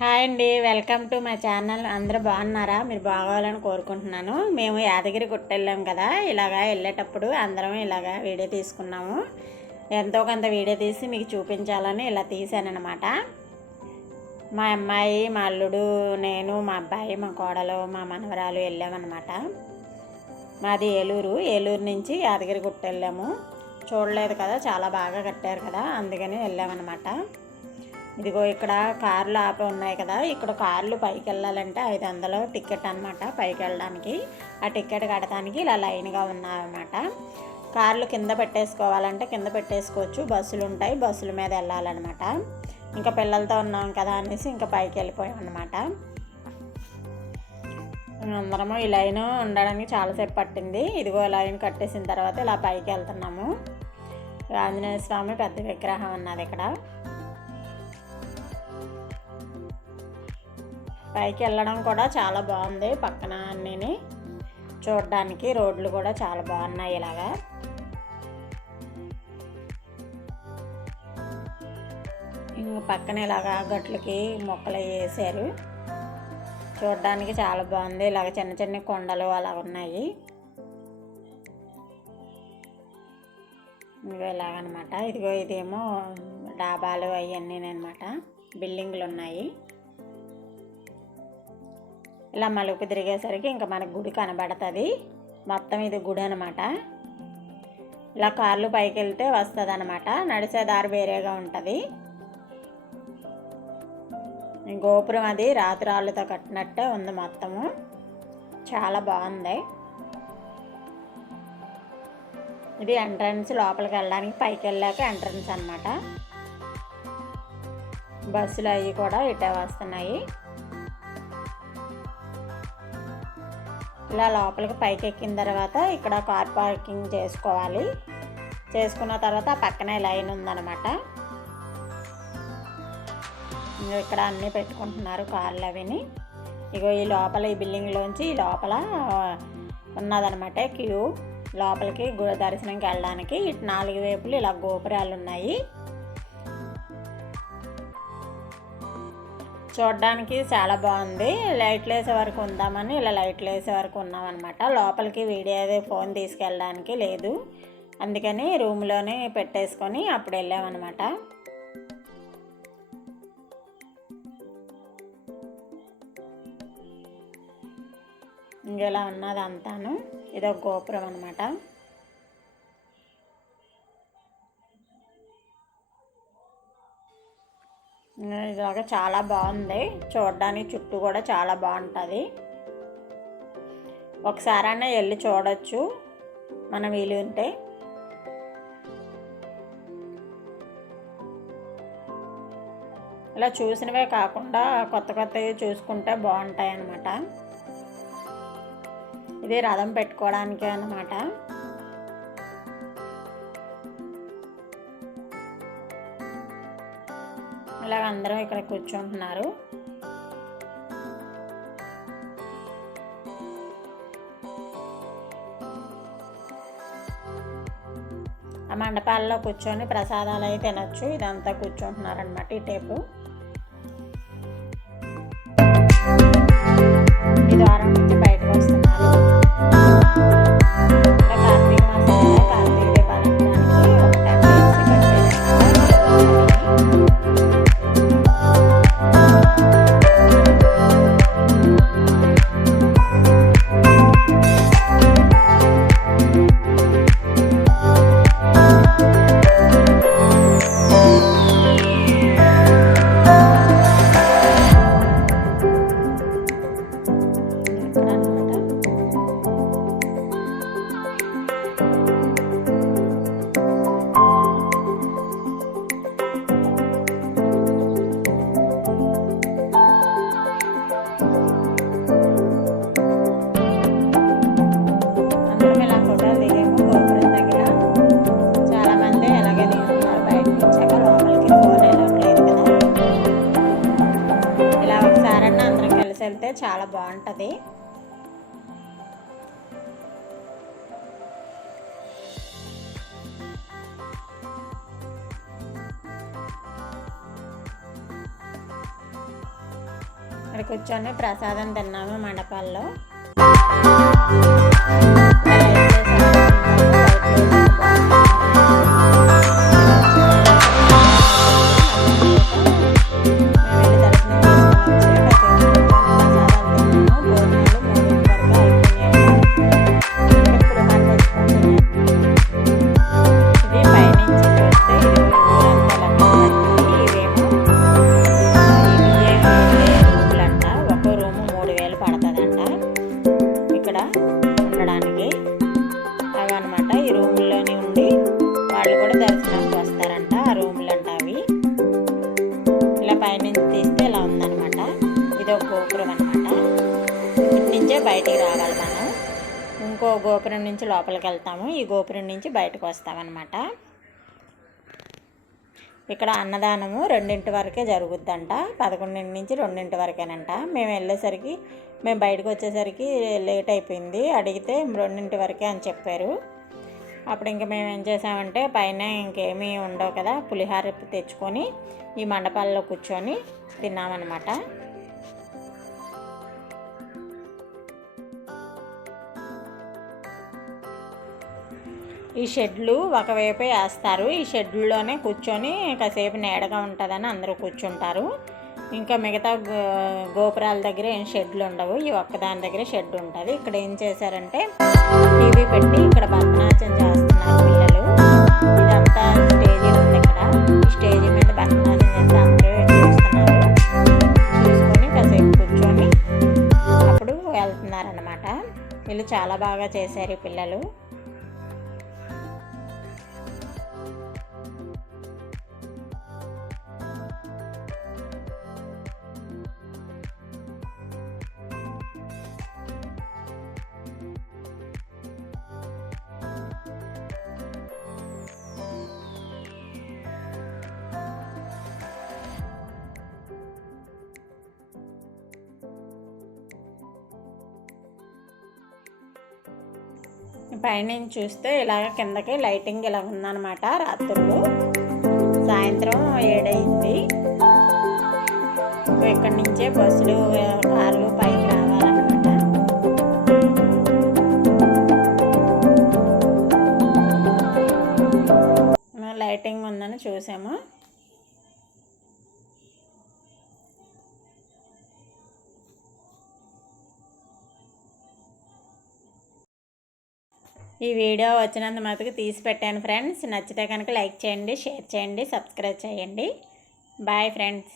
Hi అండి, welcome to my channel. అందరూ బాగున్నారా? మీరు బాగోవాలని కోరుకుంటున్నాను. మేము యాదగిరి గుట్ట వెళ్ళాం కదా, ఇలాగా వెళ్ళేటప్పుడు అందరం ఇలాగా వీడియో తీసుకున్నాము. ఎంతో కొంత వీడియో తీసి మీకు చూపించాలని ఇలా తీసానమాట. మా అమ్మాయి, మా అల్లుడు, నేను, మా అబ్బాయి, మా కోడలు, మా మనవరాలు వెళ్ళామన్నమాట. మాది ఏలూరు నుంచి యాదగిరి గుట్ట వెళ్ళాము. చూడలేదు కదా, చాలా బాగా కట్టారు కదా, అందుకని వెళ్ళామన్నమాట. ఇదిగో ఇక్కడ కార్లు ఆపి ఉన్నాయి కదా, ఇక్కడ కార్లు పైకి వెళ్ళాలంటే 500 టికెట్ అనమాట. పైకి వెళ్ళడానికి ఆ టికెట్ కట్టడానికి ఇలా లైన్గా ఉన్నాయన్నమాట. కార్లు కింద పెట్టేసుకోవాలంటే కింద పెట్టేసుకోవచ్చు, బస్సులు ఉంటాయి, బస్సుల మీద వెళ్ళాలన్నమాట. ఇంకా పిల్లలతో ఉన్నాం కదా అనేసి ఇంకా పైకి వెళ్ళిపోయాం అన్నమాట. అందరము ఈ లైన్ ఉండడానికి చాలాసేపు పట్టింది. ఇదిగో లైన్ కట్టేసిన తర్వాత ఇలా పైకి వెళ్తున్నాము. ఆంజనేయ స్వామి పెద్ద విగ్రహం ఉన్నది ఇక్కడ. పైకి వెళ్ళడం కూడా చాలా బాగుంది. పక్కన అన్నీ చూడడానికి రోడ్లు కూడా చాలా బాగున్నాయి. ఇలాగా ఇంక పక్కన ఇలాగా గట్లకి మొక్కలు వేసారు, చూడడానికి చాలా బాగుంది. ఇలాగ చిన్న చిన్న కొండలు అలా ఉన్నాయి. ఇదిగో ఇలాగనమాట. ఇదిగో ఇదేమో డాబాలు అవన్నీ అనమాట, బిల్డింగ్లు ఉన్నాయి. ఇలా మలుపు తిరిగేసరికి ఇంకా మనకు గుడి కనబడుతుంది. మొత్తం ఇది గుడి అనమాట. ఇలా కార్లు పైకి వెళ్తే వస్తుంది అనమాట. నడిచే దారి వేరేగా ఉంటుంది. గోపురం అది రాతిరాళ్ళతో కట్టినట్టే ఉంది మొత్తము, చాలా బాగుంది. ఇది ఎంట్రన్స్, లోపలికి వెళ్ళడానికి పైకి వెళ్ళాక ఎంట్రన్స్ అనమాట. బస్సులు అవి కూడా ఇటే వస్తున్నాయి. ఇలా లోపలికి పైకి ఎక్కిన తర్వాత ఇక్కడ కార్ పార్కింగ్ చేసుకోవాలి. చేసుకున్న తర్వాత పక్కనే లైన్ ఉందన్నమాట. ఇక్కడ అన్నీ పెట్టుకుంటున్నారు కార్లు అవిని. ఇగో ఈ లోపల ఈ బిల్డింగ్లోంచి ఈ లోపల ఉన్నదనమాట క్యూ. లోపలికి దర్శనంకి వెళ్ళడానికి ఇటు 4 వైపులు ఇలా గోపురాలు ఉన్నాయి. చూడడానికి చాలా బాగుంది. లైట్లు వేసే వరకు ఉందామని ఇలా లైట్లు వేసే వరకు ఉన్నామన్నమాట. లోపలికి వీడియో ఫోన్ తీసుకెళ్ళడానికి లేదు, అందుకని రూమ్లోనే పెట్టేసుకొని అప్పుడు వెళ్ళామన్నమాట. ఇంకెలా ఉన్నది అంతాను. ఇదొక గోపురం అనమాట. ఇలాగా చాలా బాగుంది చూడడానికి, చుట్టూ కూడా చాలా బాగుంటుంది. ఒకసారైనా వెళ్ళి చూడవచ్చు మనం వీలు ఉంటే. ఇలా చూసినవే కాకుండా కొత్త కొత్తవి చూసుకుంటే బాగుంటాయి అన్నమాట. ఇది రథం పెట్టుకోవడానికి అన్నమాట. ఇలాగ అందరం ఇక్కడ కూర్చుంటున్నారు. ఆ మండపాల్లో కూర్చొని ప్రసాదాలు అయితే తినొచ్చు. ఇదంతా కూర్చుంటున్నారనమాట ఈ టేపు. ఈ ద్వారం నుంచి బయటకు వస్తున్నారు. కార్తీక మాసం కార్తీక దీపాలంటానికి ఒక 10 days వెళ్తే చాలా బాగుంటుంది. ఇక్కడ కూర్చొని ప్రసాదం తిన్నాము మండపాల్లో. అవన్నమాట ఈ రూముల్లోనే ఉండి వాళ్ళు కూడా దర్శనానికి వస్తారంట. ఆ రూములు అంట అవి. ఇలా పైనుంచి తీస్తే ఇలా ఉందన్నమాట. ఇది ఒక గోపురం అనమాట. ఇటు నుంచే బయటికి రావాలి మనం. ఇంకో గోపురం నుంచి లోపలికి వెళ్తాము. ఈ గోపురం నుంచి బయటకు వస్తామన్నమాట. ఇక్కడ అన్నదానము 2 వరకే జరుగుద్దంట. 11 నుంచి 2 వరకేనంట. మేము వెళ్ళేసరికి మేము బయటకు వచ్చేసరికి లేట్ అయిపోయింది. అడిగితే 2 వరకే అని చెప్పారు. అప్పుడు ఇంకా మేము ఏం చేసామంటే పైన ఇంకేమీ ఉండవు కదా, పులిహార తెచ్చుకొని ఈ మండపాల్లో కూర్చొని తిన్నామన్నమాట. ఈ షెడ్లు ఒకవైపే వేస్తారు. ఈ షెడ్లోనే కూర్చొని కాసేపు నీడగా ఉంటుందని అందరూ కూర్చుంటారు. ఇంకా మిగతా గోపురాల దగ్గర ఏం షెడ్లు ఉండవు. ఈ ఒక్కదాని దగ్గర షెడ్ ఉంటుంది. ఇక్కడ ఏం చేశారంటే టీవీ పెట్టి ఇక్కడ భరతనాట్యం చేస్తున్నారు పిల్లలు. ఇదంతా స్టేజీ ఉంది. ఇక్కడ ఈ స్టేజీ మీద భరతనాట్యం చేస్తే అందరూ చూస్తున్నారు. చూసుకొని కాసేపు కూర్చొని అప్పుడు వెళ్తున్నారన్నమాట. వీళ్ళు చాలా బాగా చేశారు ఈ పిల్లలు. పైనుంచి చూస్తే ఇలాగ కిందకి లైటింగ్ ఇలా ఉందన్నమాట. రాత్రులు సాయంత్రం 7 అయింది. ఇక్కడి నుంచే బస్సులు కార్లు పైకి రావాలన్నమాట. లైటింగ్ ఉందని చూసాము. ఈ వీడియో వచ్చినంత మటుకు తీసి పెట్టాను ఫ్రెండ్స్. నచ్చితే కనుక లైక్ చేయండి, షేర్ చేయండి, సబ్స్క్రైబ్ చేయండి. Bye friends.